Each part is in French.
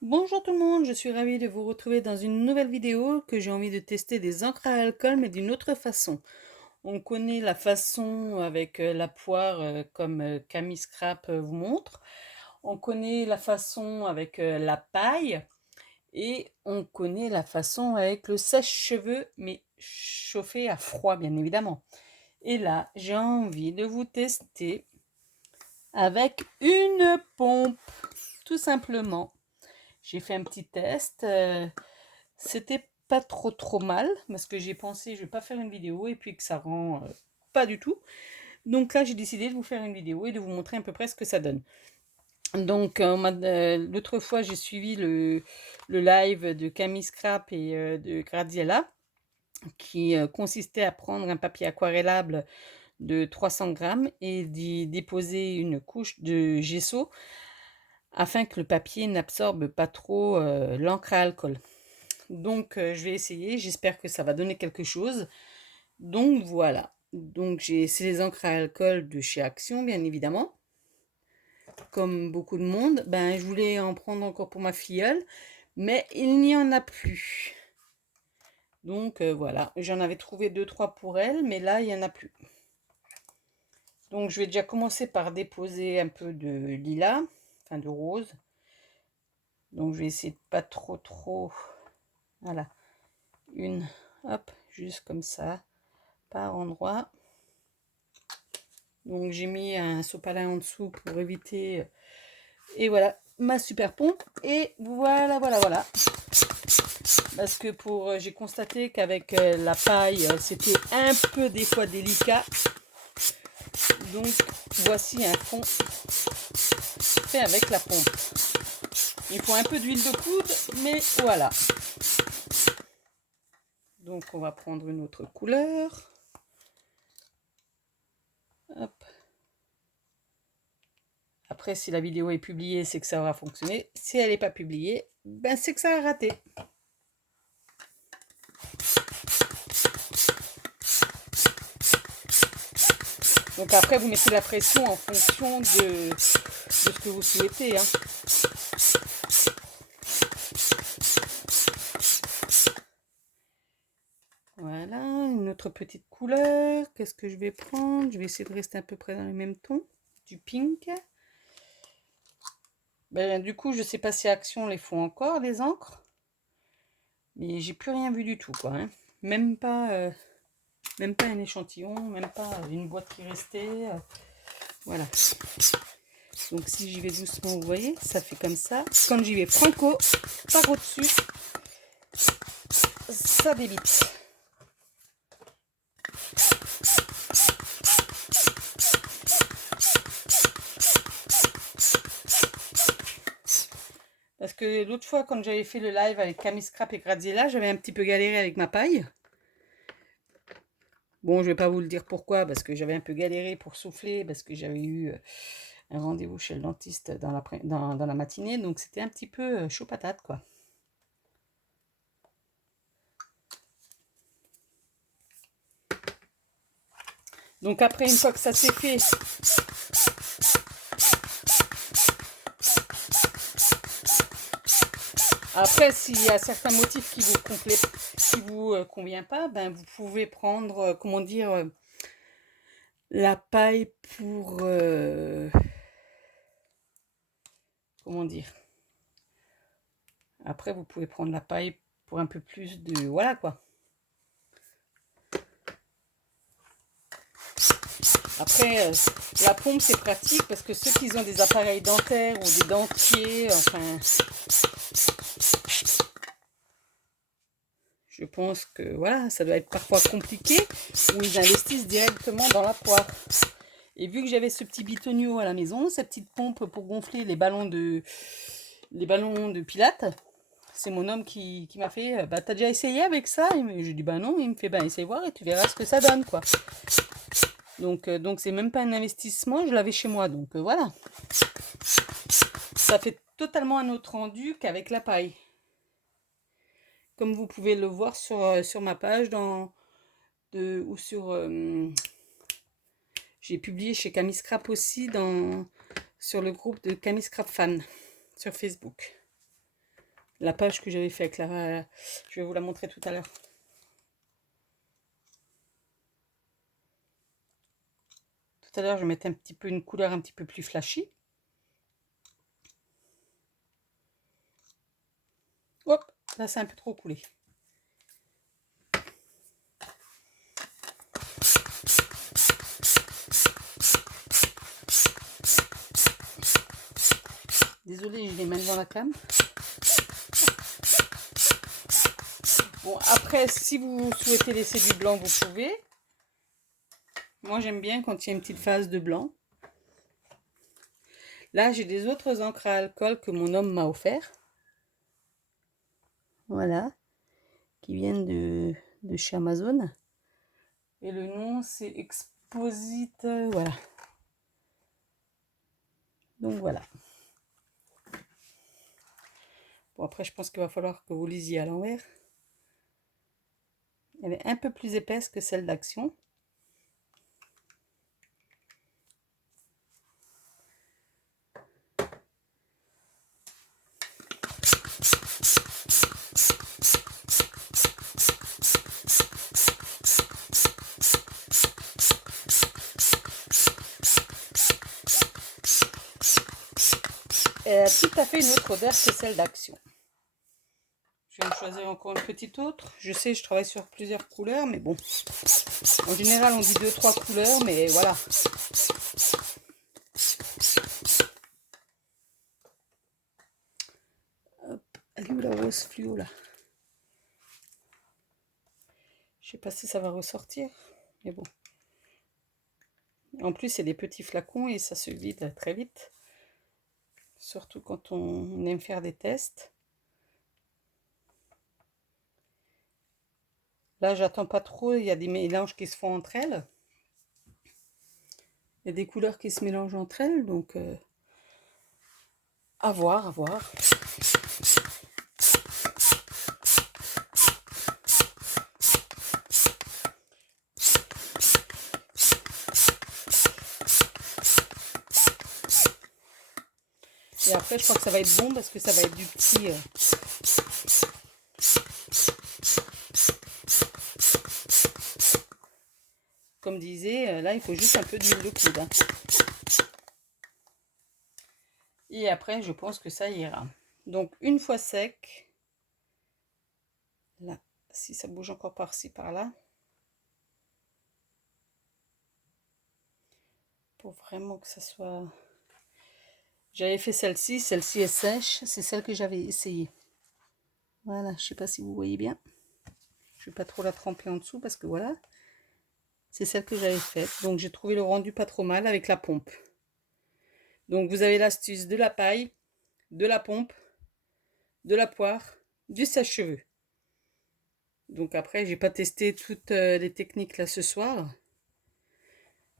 Bonjour tout le monde, je suis ravie de vous retrouver dans une nouvelle vidéo que j'ai envie de tester des encres à alcool mais d'une autre façon. On connaît la façon avec la poire comme Camille Scrap vous montre. On connaît la façon avec la paille et on connaît la façon avec le sèche-cheveux mais chauffé à froid bien évidemment. Et là, j'ai envie de vous tester avec une pompe, tout simplement. J'ai fait un petit test. C'était pas trop mal parce que j'ai pensé je vais pas faire une vidéo et puis que ça rend pas du tout. Donc là j'ai décidé de vous faire une vidéo et de vous montrer à peu près ce que ça donne. Donc l'autre fois j'ai suivi le live de Camille Scrap et de Graziella qui consistait à prendre un papier aquarellable de 300 grammes et d'y déposer une couche de gesso afin que le papier n'absorbe pas trop l'encre à alcool. Donc je vais essayer, j'espère que ça va donner quelque chose. Donc voilà. Donc c'est les encres à alcool de chez Action, bien évidemment. Comme beaucoup de monde, je voulais en prendre encore pour ma filleule, mais il n'y en a plus. Donc voilà, j'en avais trouvé 2-3 pour elle, mais là, il n'y en a plus. Donc je vais déjà commencer par déposer un peu de lilas, enfin de rose. Donc je vais essayer de pas trop. Voilà, une, hop, juste comme ça, par endroit. Donc j'ai mis un sopalin en dessous pour éviter. Et voilà, ma super pompe. Et voilà. Parce que j'ai constaté qu'avec la paille, c'était un peu des fois délicat. Donc voici un fond fait avec la pompe. Il faut un peu d'huile de coude, mais voilà. Donc on va prendre une autre couleur. Hop. Après, si la vidéo est publiée, c'est que ça aura fonctionné. Si elle n'est pas publiée, c'est que ça a raté. Donc après, vous mettez la pression en fonction de ce que vous souhaitez. Voilà, une autre petite couleur. Qu'est-ce que je vais prendre? Je vais essayer de rester à peu près dans le même ton. Du pink. Du coup, je ne sais pas si Action les font encore, les encres. Mais j'ai plus rien vu du tout, quoi. Même pas un échantillon, même pas une boîte qui restait. Voilà. Donc si j'y vais doucement, vous voyez, ça fait comme ça. Quand j'y vais franco, par au-dessus, ça débite. Parce que l'autre fois, quand j'avais fait le live avec Camille Scrap et Graziella, j'avais un petit peu galéré avec ma paille. Bon, je vais pas vous le dire pourquoi, parce que j'avais un peu galéré pour souffler, parce que j'avais eu un rendez-vous chez le dentiste dans la matinée, donc c'était un petit peu chaud patate, quoi. Donc après, une fois que ça s'est fait, après, s'il y a certains motifs qui vous convient pas, vous pouvez prendre, comment dire, la paille pour, comment dire. Après, vous pouvez prendre la paille pour un peu plus de, voilà quoi. Après, la pompe c'est pratique parce que ceux qui ont des appareils dentaires ou des dentiers, enfin, je pense que voilà, ça doit être parfois compliqué où ils investissent directement dans la poire. Et vu que j'avais ce petit bitonio à la maison, cette petite pompe pour gonfler les ballons de pilates, c'est mon homme qui m'a fait t'as déjà essayé avec ça? Et je dis bah non, il me fait essaye voir et tu verras ce que ça donne quoi. Donc c'est même pas un investissement, je l'avais chez moi, donc voilà. Ça fait totalement un autre rendu qu'avec la paille. Comme vous pouvez le voir sur ma page ou sur j'ai publié chez Camille Scrap aussi sur le groupe de Camille Scrap Fan sur Facebook. la page que j'avais fait avec je vais vous la montrer tout à l'heure. Tout à l'heure, je mettais un petit peu une couleur un petit peu plus flashy. Hop, là c'est un peu trop coulé. Désolée, je les mets devant la cam. Bon, après, si vous souhaitez laisser du blanc, vous pouvez. Moi, j'aime bien quand il y a une petite phase de blanc. Là, j'ai des autres encres à alcool que mon homme m'a offert. Voilà. Qui viennent de chez Amazon. Et le nom, c'est Exposite. Voilà. Donc, voilà. Bon, après, je pense qu'il va falloir que vous lisiez à l'envers. Elle est un peu plus épaisse que celle d'Action. Elle a tout à fait une autre odeur que celle d'Action. Je viens de choisir encore une petite autre. Je sais, je travaille sur plusieurs couleurs, mais bon. En général, on dit 2-3 couleurs, mais voilà. Hop, elle est où la rose fluo, là? Je sais pas si ça va ressortir, mais bon. En plus, c'est des petits flacons et ça se vide très vite. Surtout quand on aime faire des tests. Là, j'attends pas trop. Il y a des mélanges qui se font entre elles. Il y a des couleurs qui se mélangent entre elles. Donc, à voir, à voir. Et après, je crois que ça va être bon parce que ça va être du petit... Comme disait, là, il faut juste un peu d'huile de coude. Hein. Et après, je pense que ça ira. Donc, une fois sec, là, si ça bouge encore par-ci, par-là, pour vraiment que ça soit... J'avais fait celle-ci est sèche, c'est celle que j'avais essayée. Voilà, je sais pas si vous voyez bien. Je vais pas trop la tremper en dessous parce que voilà, c'est celle que j'avais faite. Donc, j'ai trouvé le rendu pas trop mal avec la pompe. Donc, vous avez l'astuce de la paille, de la pompe, de la poire, du sèche-cheveux. Donc après, j'ai pas testé toutes les techniques là ce soir.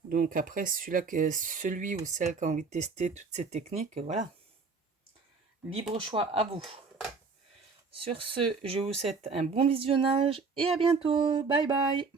Donc après, celui ou celle qui a envie de tester toutes ces techniques, voilà. Libre choix à vous. Sur ce, je vous souhaite un bon visionnage et à bientôt. Bye bye.